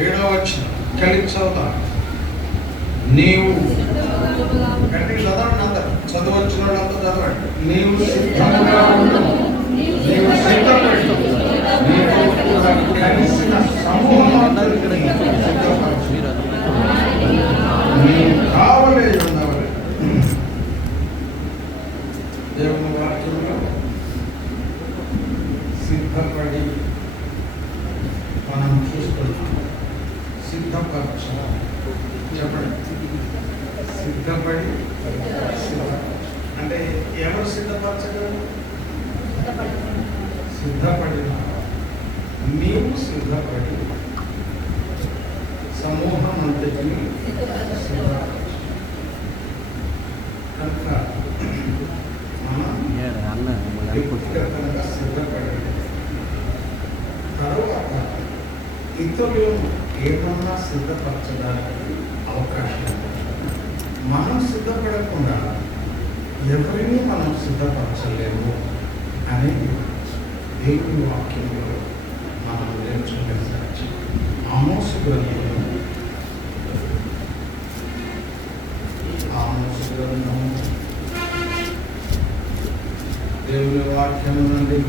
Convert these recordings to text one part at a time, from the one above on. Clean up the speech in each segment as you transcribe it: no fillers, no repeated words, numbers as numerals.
7వ వచనం కలిసి చదువుతాం. నీవు గట్టి చదవండి, అందరు చదవచ్చిన వాళ్ళంతా చదవండి. నీవు సిద్ధంగా ఉండవు, నీవు సిద్ధపడు, నీవు కలిసిన సమూహం అందరికీ సిద్ధపరచు, నీవు కావలే ఉండవలే. దేవుని వాక్యంలో సిద్ధపడి మనం చూస్తున్నాం. సిద్ధపరచ చెప్పండి, సిద్ధపడి అంటే ఎవరు సిద్ధపరచగలరు? సిద్ధపడిన నీవు సిద్ధపడి సమూహం అంతటిని సిద్ధపరచు. కనుక మనం వ్యక్తిగతంగా సిద్ధపడండి. తరువాత ఇతరులను ఏమన్నా సిద్ధపరచడానికి అవకాశం ఉంది. మనం సిద్ధపడకుండా ఎవరిని మనం సిద్ధపరచలేము అనేది దేవుని వాక్యంలో మనం నేర్చుకునే సత్యం. ఆమోసు గ్రంథం దేవుని వాక్యం నుండి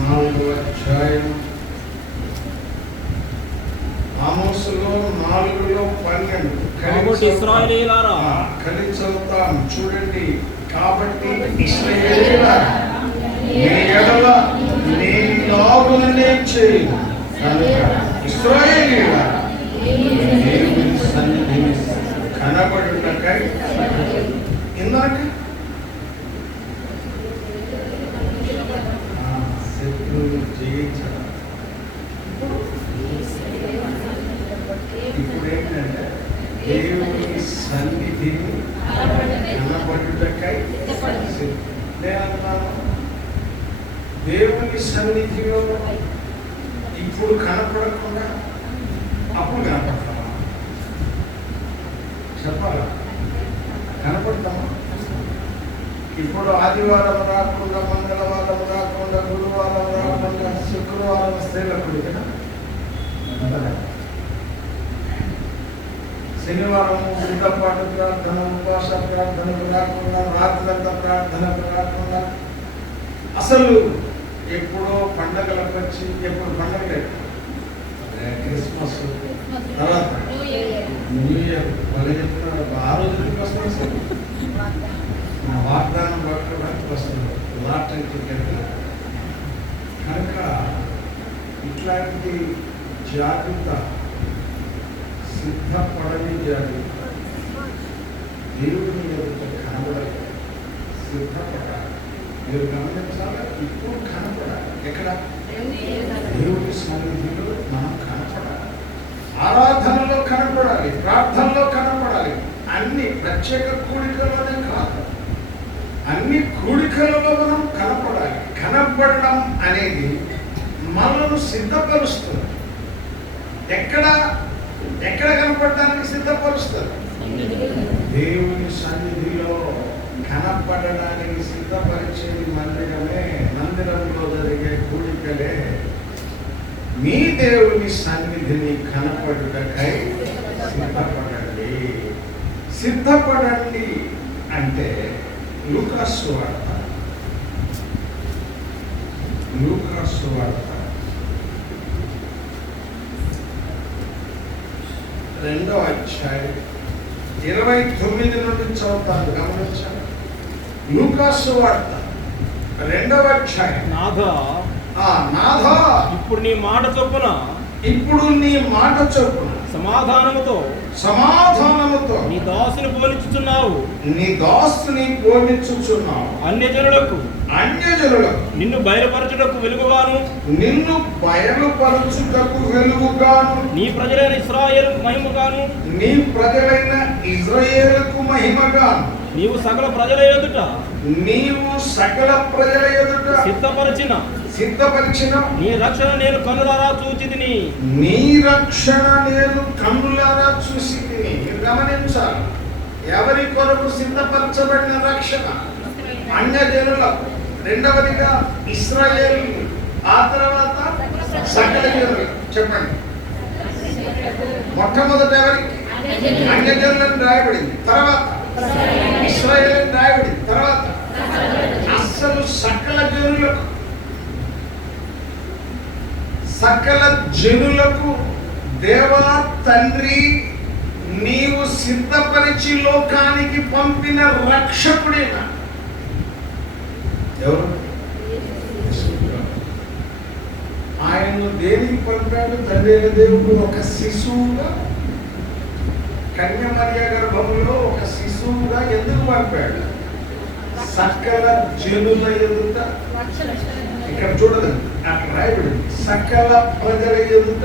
4వ అధ్యాయం ఆమోసులో 4:12 కలిసి చదువుతాం. చూడండి. కాబట్టి ఇశ్రాయేలీయులారా, మీ ఎడల నేనిలాగుననే చేయను కనుక ఇశ్రాయేలీయులారా, దేవుని సన్నిధిని కనబడుటకై ఇందాక శత్రువులు జయించడం. ఇప్పుడు ఏంటంటే దేవుని సన్నిధిని కనబడుటకై దేవుని సన్నిధిలో ఇప్పుడు కనపడకుండా అప్పుడు కనపడతామా? చెప్పాలా? కనపడతామా? ఇప్పుడు ఆదివారం రాకుండా, మంగళవారం రాకుండా, గురువారం రాకుండా, శుక్రవారం వస్తేటప్పుడు కదా, శనివారం సిద్ధపాటు ప్రార్థన, ఉపవాస ప్రార్థనకు రాకుండా, రాత్రంతా ప్రార్థనకు రాకుండా, అసలు ఎప్పుడో పండగలకు వచ్చి, ఎప్పుడు పండగ క్రిస్మస్ తర్వాత న్యూ ఇయర్ వాళ్ళు చెప్తున్నారు, ఆ రోజుకి వస్తుంది సార్ వాగ్దానం పట్టుకోవడానికి వస్తుంది లాటరీ టికెట్. కనుక ఇట్లాంటి జాగ్రత్త, సిద్ధపడని జాగ్రత్త, దేవుని ఎదుట కనబడాలి, సిద్ధపడాలి. మీరు గమనించాలి, ఇప్పుడు కనపడాలి. ఎక్కడ? దేవుని సన్నిధిలో మనం కనపడాలి, ఆరాధనలో కనపడాలి, ప్రార్థనలో కనపడాలి. అన్ని ప్రత్యేక కూడికలోనే కాదు, అన్ని కూడికలలో మనం కనపడాలి. కనపడడం అనేది మనను సిద్ధపరుస్తుంది. ఎక్కడ కనపడడానికి సిద్ధపరుస్తుంది? దేవుని సన్నిధిలో కనపడడానికి సిద్ధపరిచేది మందిరమే. మందిరంలో జరిగే కూడికలే మీ దేవుని సన్నిధిని కనపడుటకై సిద్ధపడండి. సిద్ధపడండి అంటే లూకా సువార్త 2వ అధ్యాయం 29 నుండి చదువుతాను, గమనించాలి. లూకా సువార్త 2వ అధ్యాయం. నాథా, ఇప్పుడు నీ మాట చొప్పున సమాధానముతో నీ దాసుని పోనిచ్చుచున్నావు. అన్యజనులకు నిన్ను బయలుపరచుటకు వెలుగుగాను నీ ప్రజలైన ఇశ్రాయేలుకు మహిమగాను నీవు సకల ప్రజల ఎదుట సిద్ధపరిచిన నీ రక్షణ నేను కన్నులారా చూసి తిని. గమనించాలి, ఎవరి కొరకు సిద్ధపరచబడిన రక్షణ? అన్యజనులకు, రెండవదిగా ఇశ్రాయేలు, ఆ తర్వాత సకల జనులు. చెప్పండి, మొట్టమొదట ఎవరికి? అన్యజనులను రాయబడింది, తర్వాత ఇశ్రాయేలుని రాయబడింది, తర్వాత అసలు సకల జనులకు దేవా తండ్రి నీవు సిద్ధపరిచి లోకానికి పంపిన రక్షకుడేనా? ఎవరు? ఆయన దేనికి పంపాడు? తండ్రి అయిన దేవుడు ఒక శిశువుగా, కన్యమర్య గర్భంలో ఒక శిశువుగా ఎందుకు పంపాడు? సకల జనుల ఎదుట, ఇక్కడ చూడదండి అక్కడ రాయబడింది, సకల ప్రజల ఎదుట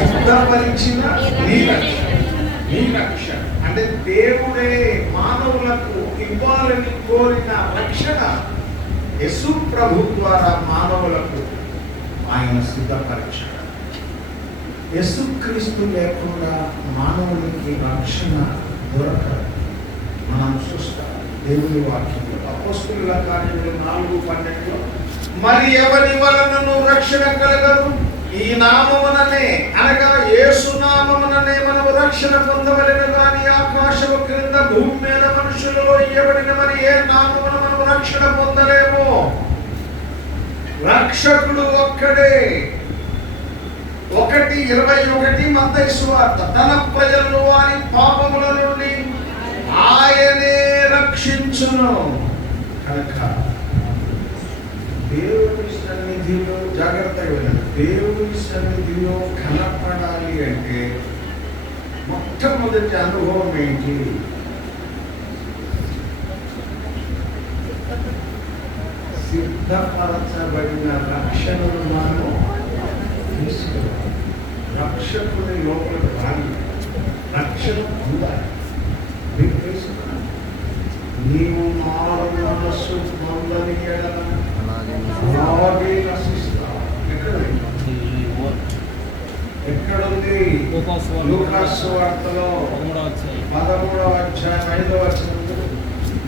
సిద్ధపరిచిన నీ రక్షణ. అంటే దేవుడే మానవులకు ఇవ్వాలని కోరిన రక్షణ యేసు ప్రభు ద్వారా మానవులకు ఆయన సిద్ధపరిచాడు. యేసుక్రీస్తు లేకుండా మానవునికి రక్షణ దొరకదు. మనం చూస్తాం దేవుని వాక్యంలో అపోస్తలుల కార్యములు 4:12 మరి ఎవరి వలనను రక్షణ కలగదు, ఈ నామముననే అనగా యేసు నామముననే మనము రక్షణ పొందవలెను గాని ఆకాశము క్రింద భూమి మీద మనుషులలో ఇవ్వబడిన మరి ఏ నామమున మనము రక్షణ పొందలేము. రక్షకుడు ఒక్కడే. 1:21 మత్తయి సువార్త, తన ప్రజలను వారి పాపముల నుండి ఆయనే రక్షించును. కనుక దేవుని సన్నిధిలో జాగ్రత్తగా వెళ్ళండి. దేవుని సన్నిధిలో కనపడాలి అంటే మొట్టమొదటి అనుభవం ఏంటి? సిద్ధపరచబడిన రక్షణను మనము తీసుకోవాలి. రక్షకుని లోపల రాని రక్షణ పొందాలి. మీరు తెలుసుకున్నాను, నీవు మారు మనస్సు పొందని అలాగే నశిస్తావు. ఎక్కడుంది? లూకాసు వార్తలో 13వ అధ్యాయం 5వ వచనం.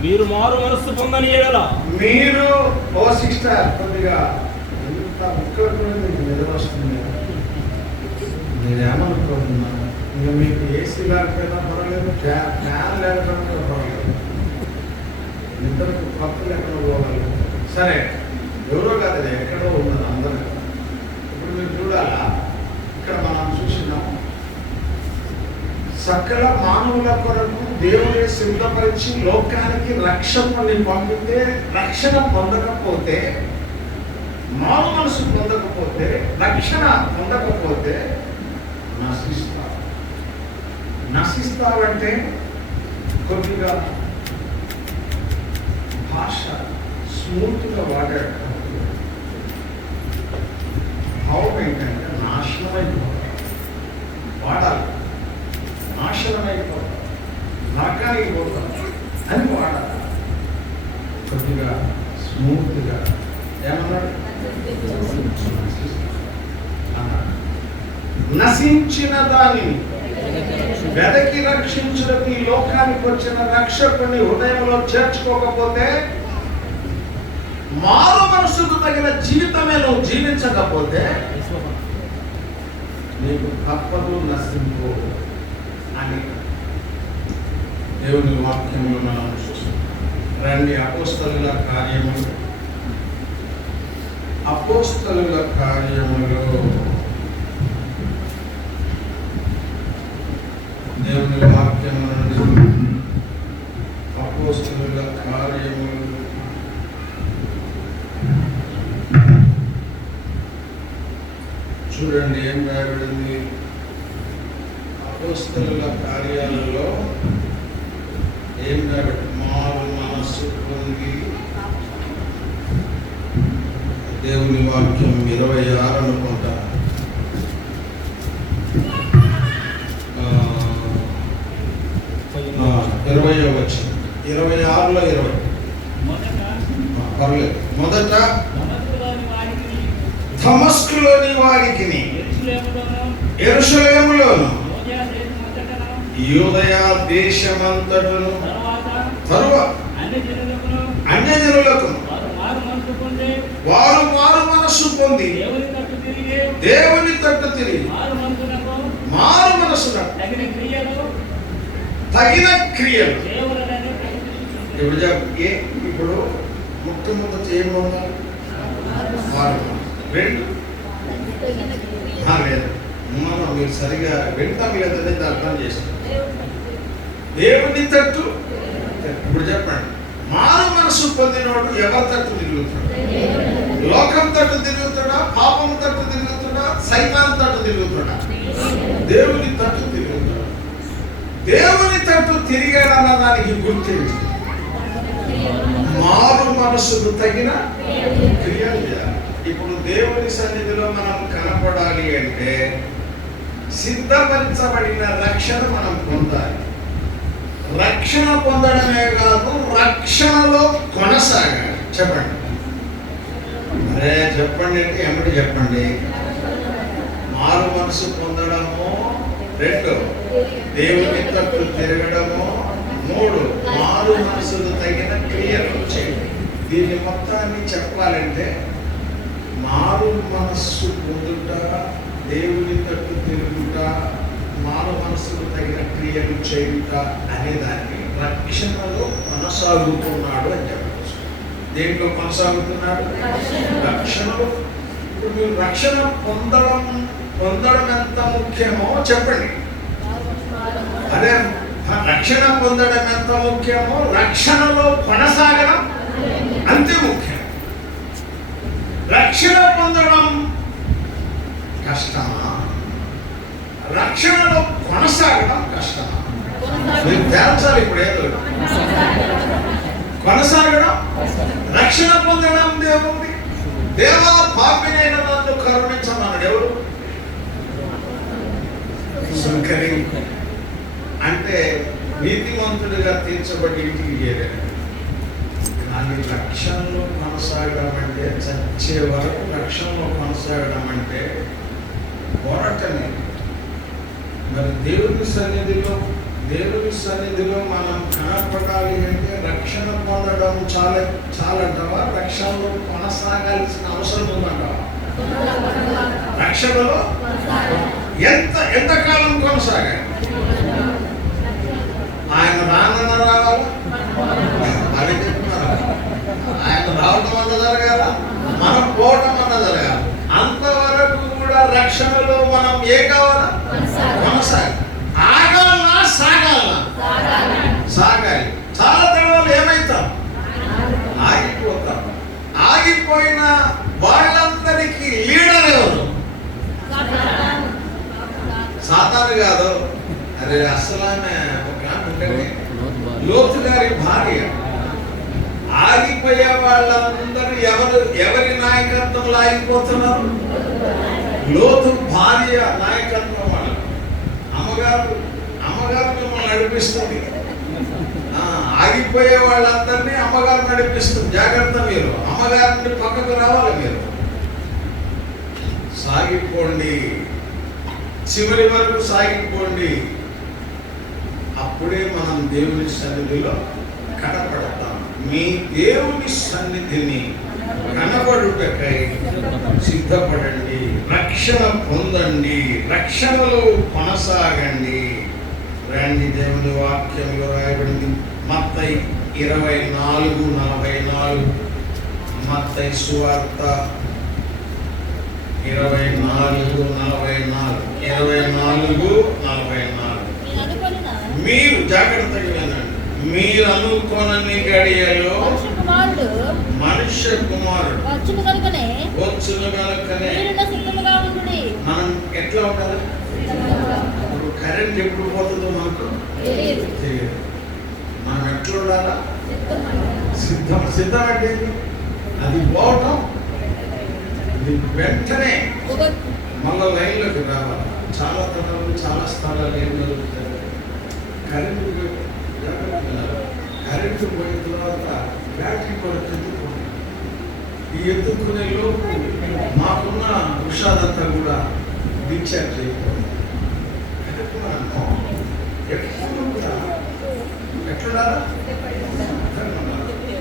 మీరు మారు మనస్సు పొందని ఎడల, మీరు ఓ సిస్టర్ కొద్దిగా ఎంత ముక్కలు నిద్రవస్తుంది. నేనేమనుకుంటున్నాను, ఇంకా మీకు ఏసీ లేకపోయినా పర్వాలేదు, ఫ్యాన్ లేకపోయినా పర్వాలేదు, ఇద్దరికి పక్కలు ఎక్కడ పోవాలి. సరే, ఎవరో కాదు, ఎక్కడో ఉన్నది అందరూ. ఇప్పుడు మీరు చూడాలా, ఇక్కడ మనం చూసినాం సకల మానవుల కొరకు దేవుడే సిద్ధపరిచి లోకానికి రక్షణని పంపితే, రక్షణ పొందకపోతే, మారు మనసు పొందకపోతే, రక్షణ పొందకపోతే నశిస్తావంటే కొద్దిగా భాష స్మూత్గా వాడాడు. భావం ఏంటంటే నాశనం అయిపోతాం, వాడాలి, నాశనం అయిపోతాం, నరకానికి పోతాం అని వాడాలి. కొద్దిగా స్మూత్గా ఏమన్నాడు? నశించిన దానిని వెదకి రక్షించడానికి ఈ లోకానికి వచ్చిన రక్షకుని హృదయంలో చేర్చుకోకపోతే, మారు మనసుకు తగిన జీవితమే నువ్వు జీవించకపోతే నీకు తప్పదు నశింపు అని దేవుని వాక్యంలో మనం చూస్తాం. రండి, అపోస్తలుల కార్యములో దేవుని వాక్యం నుండి అపోస్తలుల కార్యములు చూడండి ఏం రాయబడింది. అపోస్తలుల కార్యాలలో ఏం రాయబడింది? మారు మనస్సు పొంది, దేవుని వాక్యం 26 అనుకుంటా, 20వ వచనం, 26లో 20. పర్లేదు. మొదట దమస్కులోని వారికి, యెరూషలేములోను, యూదయ దేశమంతటను, తరువాత అన్యజనులకు వారు మారు మనస్సు పొంది దేవుని తట్టు తిరిగి మారు మనస్సునకు తగిన క్రియలు. ఇప్పుడు మొట్టమొదటి ఏమన్నా రెండు లేదు మనం మీరు సరిగా వింటాం లేదని అర్థం చేస్తాం. దేవుని తట్టు ఇప్పుడు చెప్పండి, మారు మనసు పొందినోడు ఎవరి తట్టు తిరుగుతాడు? లోకం తట్టు తిరుగుతాడా, పాపం తట్టు తిరుగుతాడా, సైతాన్ తట్టు తిరుగుతాడా? దేవుని తట్టు తిరుగుతాడు. దేవుని తట్టు తిరిగాడన్న దానికి గుర్తించి మారు మనసుకు తగిన క్రియలు చేయాలి. ఇప్పుడు దేవుని సన్నిధిలో మనం కనపడాలి అంటే సిద్ధపరచబడిన రక్షణ మనం పొందాలి. రక్షణ పొందడమే కాదు, రక్షణలో కొనసాగాలి. చెప్పండి, అరే చెప్పండి అంటే ఏమిటి చెప్పండి? మారు మనసు పొందడము, రెండు దేవుని తట్టు తిరగడము, మూడు మారు మనసుకు తగిన క్రియలు చేయండి. దీన్ని మొత్తాన్ని చెప్పాలంటే మారు మనస్సు పొందుట, దేవుని తట్టు తిరుగుట, మారు మనసుకు తగిన క్రియలు చేయుట అనే దాన్ని రక్షణలో కొనసాగుతున్నాడు అని చెప్పవచ్చు. దేంట్లో కొనసాగుతున్నాడు? రక్షణలో. ఇప్పుడు మీరు రక్షణ పొందడం ఎంత ముఖ్యమో చెప్పండి. అదే రక్షణ పొందడం ఎంత ముఖ్యమో రక్షణలో కొనసాగడం అంతే ముఖ్యం. రక్షణ పొందడం కష్టమా, రక్షణలో కొనసాగడం కష్టమా? మీరు తేల్చాలి. ఇప్పుడు ఏదో కొనసాగడం, రక్షణ పొందడం దేవుడి దేవా పాపినైన నన్ను కరుణించమన్నాడు. ఎవరు? అంటే నీతిమంతుడిగా తీర్చబడి ఇంటికి చేరాడు. కానీ రక్షణలో కొనసాగడం అంటే, చచ్చే వరకు రక్షణలో కొనసాగడం అంటే పోరాటమే. మరి దేవుని సన్నిధిలో మనం కనపడాలి అంటే రక్షణ పొందడం చాలంటావా? రక్షణలో కొనసాగాల్సిన అవసరం ఉందంటావా? రక్షణలో ఎంతకాలం కొనసాగాలి? ఆయన రానన్న రావాలా? అది చెప్తున్నారు. ఆయన రావటం అన్న జరగాల, మనం పోవటం అన్న జరగాల. అంతవరకు కూడా రక్షణలో మనం ఏ కావాలా? కొనసాగాలి. ఆగాలనా సాగాలనా? సాగాలి. చాలా తర్వాత ఏమైతాం? ఆగిపోతాం. ఆగిపోయిన వాళ్ళందరికీ లీడర్ ఎవరు? సాతాను కాదు. అరే అసలు లోతు గారి భార్య. ఆగిపోయే వాళ్ళందరూ ఎవరి నాయకత్వంలో ఆగిపోతున్నారు? లోతు భార్య నాయకత్వం. వాళ్ళు అమ్మగారు మిమ్మల్ని నడిపిస్తుంది. ఆగిపోయే వాళ్ళందరినీ అమ్మగారు నడిపిస్తుంది. జాగ్రత్త, మీరు అమ్మగారిని పక్కకు రావాలి. మీరు సాగిపోండి, చివరి వరకు సాగిపోండి. అప్పుడే మనం దేవుని సన్నిధిలో కనపడతాం. మీ దేవుని సన్నిధిని కనబడుటకై సిద్ధపడండి, రక్షణ పొందండి, రక్షణలో కొనసాగండి. రండి, దేవుని వాక్యంలో రాయబడింది. మత్తయి 24:44. మత్తయి సువార్త 24:44. మీరు జాగ్రత్తగా వినండి. మీరు అనుకోనని గడియలో మనుష్య కుమారుడు వచ్చును కనుకనే మనం ఎట్లా ఉండాలి? ఇప్పుడు కరెంట్ ఎప్పుడు పోతుందో మనకు తెలియదు. మనం ఎట్లా ఉండాలా? సిద్ధం అంటే అది పోవటం, వెంటనే మళ్ళా లైన్లోకి రావాలి. చాలా తరాలు, చాలా స్థలాలు ఏం జరుగుతాయి? కరెంటు పోయిన తర్వాత బ్యాటరీ కూడా ఎత్తుకోండి. ఈ ఎత్తుకునే లోపు మాకున్న వృషాదంతా కూడా డిశ్చార్జ్ అయిపోయింది. ఎప్పుడు కూడా ఎట్లా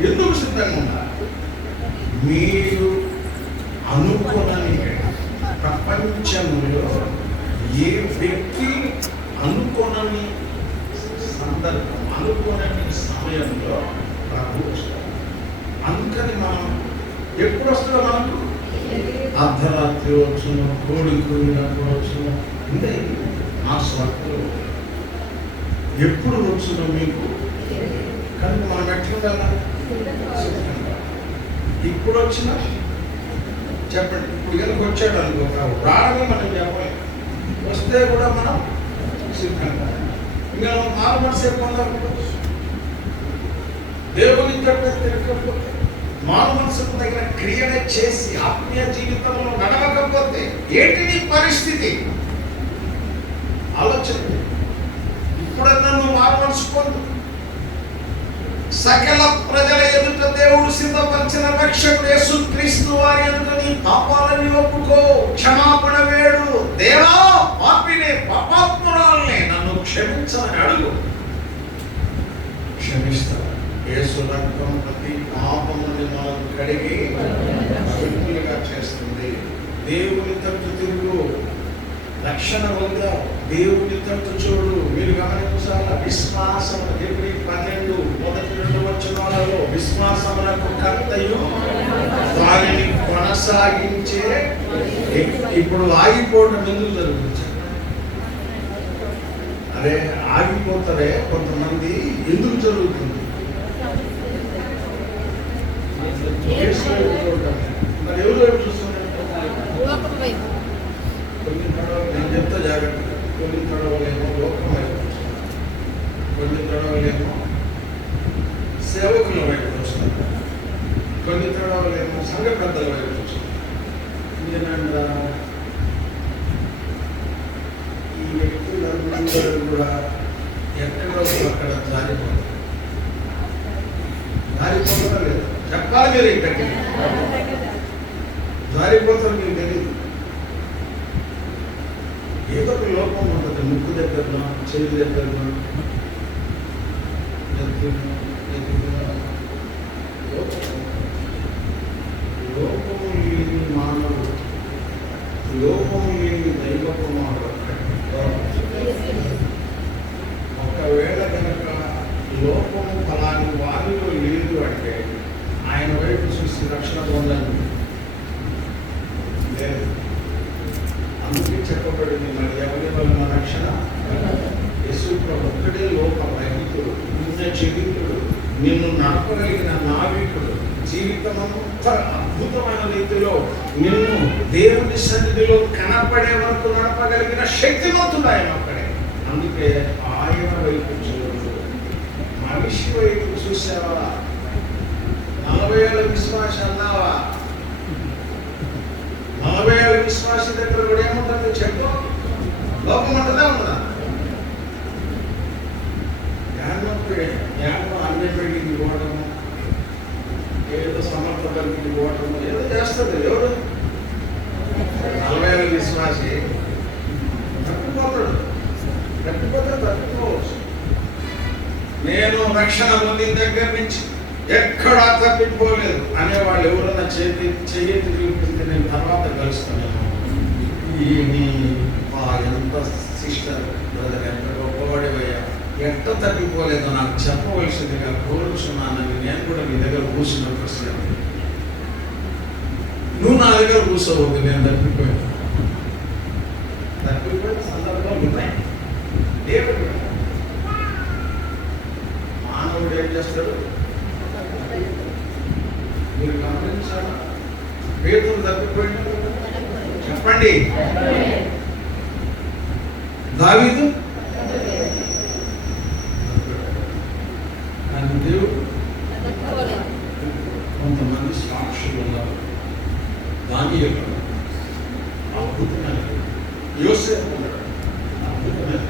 ఎందుకు సిద్ధంగా ఉండాలి? మీరు అనుకోనని ప్రపంచంలో ఏ వ్యక్తి అనుకోనని అందరు అనుకోని సమయంలో ప్రభు వస్తాడు. అందుకని మనం ఎప్పుడు వస్తుందో మనకు అర్ధరాత్రి వచ్చును, కోడి కూడినప్పుడు వచ్చును, అంటే ఆ స్వార్థలు ఎప్పుడు వచ్చును మీకు కనుక మనం ఎట్లుండాలా? ఇప్పుడు వచ్చినా చెప్పండి. ఇప్పుడు కనుక వచ్చాడు అనుకో, రావడమే మనం చెప్పాలి. వస్తే కూడా మనం సిద్ధంగా ఇంకా మారు మనసే పొందకపోతే దేవుని తిరగకపోతే మారు మనసుకు తగిన క్రియనే చేసి ఆత్మీయ జీవితంలో నడవకపోతే ఏంటి నీ పరిస్థితి? ఆలోచన. ఇప్పుడన్నా నువ్వు మారు మనసు పొందు. సకల ప్రజల ఎదుట దేవుడు సిద్ధపరిచిన రక్షకుడు యేసుక్రీస్తు వారి ఎదుట నీ పాపాలని ఒప్పుకో, క్షమాపణ వేడు. దేవా, పాపినే, పాపాత్మురాల్ని, నన్ను క్షమించమని అడుగు. క్షమిస్తాడు. యేసు రక్తం ప్రతి పాపముని మనం కడిగి పవిత్రులుగా చేస్తుంది. దేవుని తట్టు తిరుగు. రక్షణ వల్ల దేవుని తట్టు చూడు. మీరు గమనించాల, విశ్వాసం. ఎబ్రీ 12:1 విశ్వాసములకు కర్తయు దానిని కొనసాగించే. ఇప్పుడు ఆగిపోవడం ఎందుకు జరుగుతుంది? అరే ఆగిపోతారే కొంతమంది, ఎందుకు జరుగుతుంది? మరి ఎవరు చూస్తున్నారు? కొన్ని తడవలు నేను చెప్తా జాగ్రత్తగా. కొన్ని తడవలేమో లోకం వైపు వస్తారు, కొన్ని తడవలేమో సేవకుల వైపు వస్తారు, కొన్ని తడవలేమో సంఘ పెద్దల వైపు వస్తారు. నేనంటా ఈ వ్యక్తులందరూ కూడా ఎక్కడో అక్కడ జారిపోతారు. జారిపోతారా లేదు చెప్పాలి. మీరు ఇక్కడికి జారిపోతారు, మీకు తెలియదు. ఏదో ఒక లోపం ఉంటుంది. ముక్కు దగ్గర, చెవి దగ్గర, లోపము లేని మానవుడు, లోపము లేని దైవ కుమారుడు. ఒకవేళ కనుక లోపము ఫలాని వారిలో లేదు అంటే ఆయన వైపు చూసి రక్షణ పొందండి. లేదు. అందుకే చెప్పబడింది, మరి ఎవరి వలన రక్షణ? యేసు ప్రభు ఒక్కడే లోక రహితుడు, నిన్న చరిత్రుడు, నిన్ను నడపగలిగిన నావికుడు. జీవితమంతా అద్భుతమైన రీతిలో నిన్ను దేవుని సన్నిధిలో కనపడే వరకు నడపగలిగిన శక్తివంతుడు ఆయన ఒక్కడే. అందుకే ఆయన వైపు చూడు. మనిషి వైపు చూసావా? 40 ఏళ్ళ విశ్వాస అన్నావా? 40 ఏళ్ళ విశ్వాస దగ్గర కూడా ఏముంటుంది చెప్పు? లోకం ఉంటుందా ఉందా? జ్ఞానం అన్ని పెరిగింది పోవడము, ఏదో సమర్థ కలిగింది పోవడము, ఏదో చేస్తుంది. ఎవరు? 40 ఏళ్ళ విశ్వాసి తప్పిపోతాడు. తప్పిపోతే తప్పిపోవచ్చు. నేను రక్షణ పొందిన దగ్గర నుంచి ఎక్కడా తప్పిపోలేదు అనేవాళ్ళు ఎవరన్నా చెయ్యి చూపిస్తే నేను తర్వాత కలుస్తాను. ఎంత సిస్టర్ బ్రదర్, ఎంత గొప్పవాడివయ్యా, ఎట్ట తప్పిపోలేదో నాకు చెప్పవలసిందిగా కోరుచున్నానని నేను కూడా మీ దగ్గర కూర్చున్నప్పుడు నువ్వు నా దగ్గర కూర్చోవద్దు. నేను తప్పిపోయిన సందర్భాలు ఉన్నాయి. దేవుడు మానవుడు ఏం చేస్తాడు? మీరు గమనించాలా? పేతురు తప్పిపోయినాడు. చెప్పండి. దావీదు కానీ దేవుడు కొంతమంది సాక్షులు ఉన్నారు. దానియేలు అద్భుతమైన, యోసేపు ఉన్నాడు అద్భుతమైన,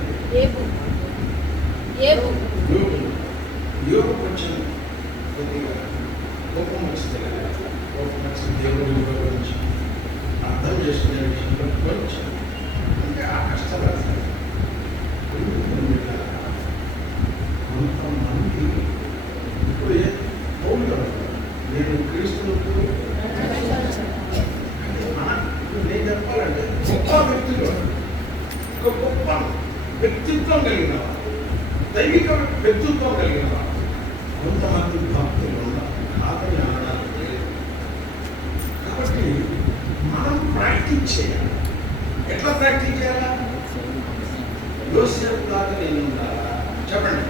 యోగు కొంచెం కొద్దిగా కోపం వస్తే కోపం వచ్చి దేవుడి గురించి అర్థం చేసుకునే విషయంలో కొంచెం అంటే ఆ కష్టాలు కొంతమంది ఇప్పుడు పౌలు నేను క్రీస్తులకు నేను చెప్పాలంటే గొప్ప వ్యక్తులు, గొప్ప వ్యక్తిత్వం కలిగిన దైవిక వ్యక్తిత్వం కలిగిన వారు. కొంతమంది భక్తులు ఉన్నారు, కాదని అనడానికి లేదు. కాబట్టి మనం ప్రాక్టీస్ చేయాలి. ఎట్లా ప్రాక్టీస్ చేయాలా? యోసేపు లాగా నేను ఉండాలా? చెప్పండి.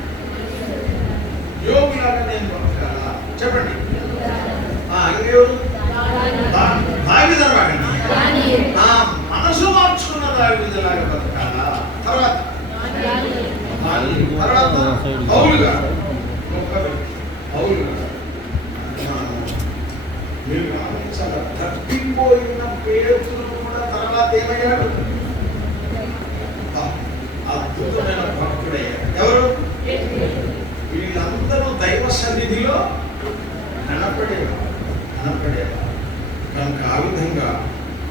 యోగు లాగా నేను బతకాలా? చెప్పండి. ఇంకెవరు? దావీదు మనసు మార్చుకున్న దావీదులాగా బతకాలా? తర్వాత పౌలుగా మీరు గమనించాల, తప్పిపోయిన పేతురు కూడా తర్వాత ఏమయ్యాడు? అద్భుతమైన భక్తుడయ్యాడు. ఎవరు? వీళ్ళందరూ దైవ సన్నిధిలో కనపడేవారు. కనుక ఆ విధంగా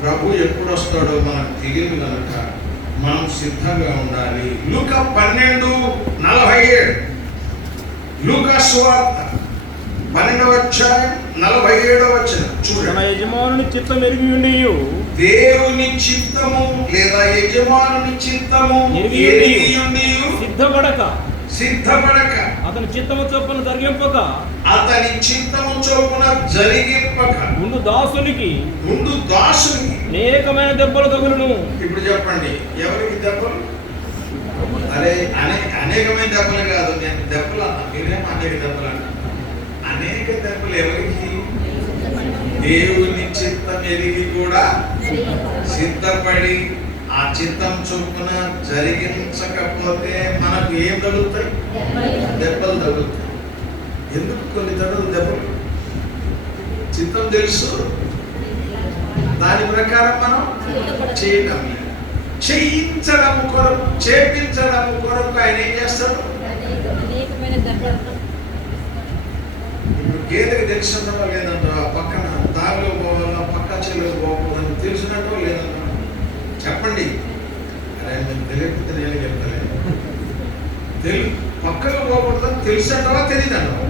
ప్రభు ఎప్పుడు వస్తాడో మనకు తెలియదు కనుక మనం సిద్ధంగా ఉండాలి. లూకా 12:47, లూకా సువార్త 12వ అధ్యాయం 47వ వచనం చూడండి. తన యజమానుని చిత్తం ఎరిగి ఉండి దేవుని చిత్తము లేదా యజమానుని చిత్తము ఎరిగి ఉండి సిద్ధపడక అతని చిత్తము చొప్పున జరిగింపక ఉండు దాసునికి అనేకమైన దెబ్బలు తగులును. ఇప్పుడు చెప్పండి, ఎవరికి దెబ్బలు? అరే అనేకమైన దెబ్బలు కాదు, నేను దెబ్బలు అన్నా, మీరేమో అనేక దెబ్బలు అన్నా. అనేక దెబ్బలు ఎవరికి? దేవుని చిత్తం ఎరిగి కూడా సిద్ధపడి ఆ చిత్తం చొప్పున జరిగించకపోతే మనకు ఏం తగులుతాయి? దెబ్బలు తగులుతాయి. ఎందుకు కొన్ని దెబ్బలు? చిత్తం తెలుసు, దాని ప్రకారం మనం చేయటం లేదు. చేయించడము కొరకు, చేపించడము కొరకు ఆయన ఏం చేస్తాడు? ఇప్పుడు గేదెకి తెలిసినట్టు లేదంట, పక్కన దారిలో పోవాలా, పక్క చెల్లు పోకూడదని తెలిసినట్టు లేదంట. చెప్పండి. అరే మీకు తెలియకపోతే నేను చెప్తలేదు. పక్కకు పోకూడదని తెలుసంటవా తెలియదంటవా?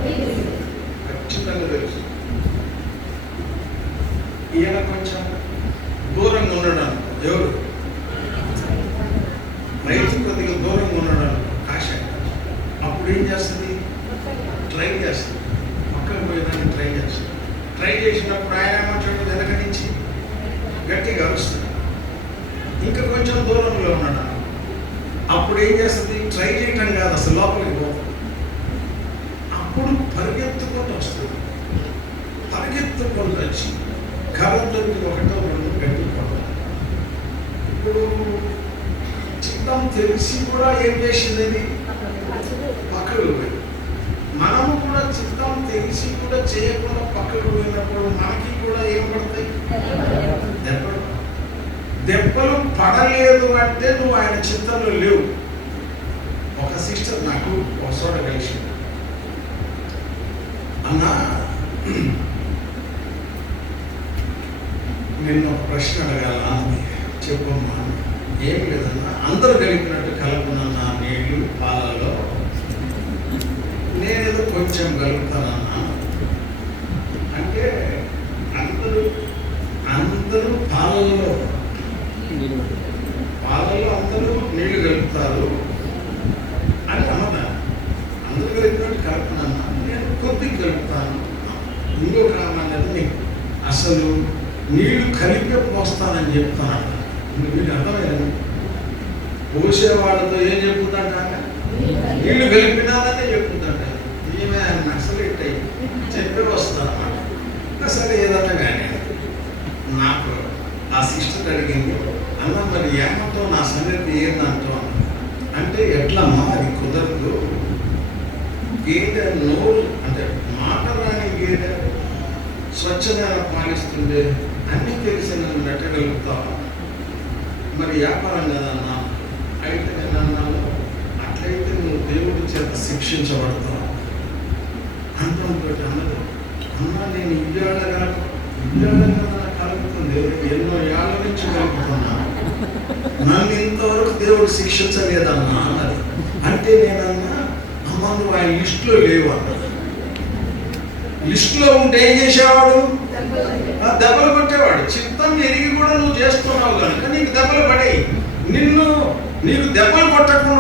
ఖచ్చితంగా తెలుసు. ఈయన కొంచెం దూరంగా ఉండడం, ఎవరు? రైతు కొద్దిగా దూరంగా ఉండడం కాషాయం. అప్పుడు ఏం చేస్తుంది? ట్రై చేస్తుంది, పక్కకు పోయేదాన్ని ట్రై చేస్తుంది. ట్రై చేసినప్పుడు ఆయన ఏమంటాడు? వెనక నుంచి గట్టిగా అరుస్తుంది. ఇంకా కొంచెం దూరంలో ఉన్నాడు. అప్పుడు ఏం చేస్తుంది? ట్రై చేయటం కాదు, అసలు లోపలికి పోతుంది. అప్పుడు పరిగెత్తుకుంటూ వస్తుంది. పరిగెత్తుకుంటూ వచ్చి కర్రతోటి ఒకటో రెండు గట్టి పడతారు. ఇప్పుడు చిత్తం తెలిసి కూడా ఏం చేసింది? అది పక్కకు పోయి. మనము కూడా చిత్తం తెలిసి కూడా చేయకుండా పక్కకు పోయినప్పుడు మనకి కూడా ఏం పడతాయి? దెబ్బలు. దెబ్బలు పడలేదు అంటే నువ్వు ఆయన చిత్తంలో లేవు. ఒక సిస్టర్ నాకు ఒక చోట కలిసి, అన్నా నిన్న ఒక ప్రశ్న అడగాల, చెప్పమ్మా. ఏం లేదన్నా, అందరూ కలిపినట్టు కలుపునన్నా నీళ్ళు పాలలో, నేనేదో కొంచెం కలుపుతానన్నా అంటే అందరూ పాలలో అందరూ నీళ్లు కలుపుతారు అని అన్నదా. అందరూ కలిపినట్టు కలుపునన్నా, నేను కొద్దిగా కలుపుతాను. ఇంకొక అన్నది అసలు నీళ్లు కలిపే పోస్తానని చెప్తానంట. మీకు అర్థమైంది? పోసేవాళ్ళతో ఏం చెప్పుతాంట? నీళ్లు కలిపినాదనే చెప్పుతాంట. ఈమె నక్సలెట్ అయ్యి చెప్పే వస్తానమాట. సరే ఏదన్నా కానీ నాకు ఆ సిస్టర్ అడిగింది, అన్న మరి ఏమంటావు, నా సంగతి ఏందంటావు అంటే, ఎట్లమ్మా అది కుదరదు. గేదె నోరు అంటే మాట రాని గేదె స్వచ్ఛమైన పాలిస్తుండే అన్నీ తెలిసి నన్ను పెట్టగలుగుతావు. మరి వ్యాపారం కదన్నా. అయితే నేను అన్నాను, అట్లయితే నువ్వు దేవుడి చేత శిక్షించబడతావు అంటూ అన్నది. అన్నా నేను ఇయ్యాడగా కలుగుతుంది, ఎన్నో ఏళ్ళ నుంచి కలుగుతున్నా, నన్ను ఇంతవరకు దేవుడు శిక్షించలేదన్నా అన్నది. అంటే నేనన్నా, అమ్మ నువ్వు ఆయన లిస్టులో లేవు అన్నా. లిస్టులో ఉంటే ఏం చేసేవాడు? దెబ్బలు కొట్టేవాడు. చిత్తం ఎరిగి కూడా నువ్వు చేస్తున్నావు కనుక నీకు దెబ్బలు పడేయి. నీకు దెబ్బలు కొట్టకుండా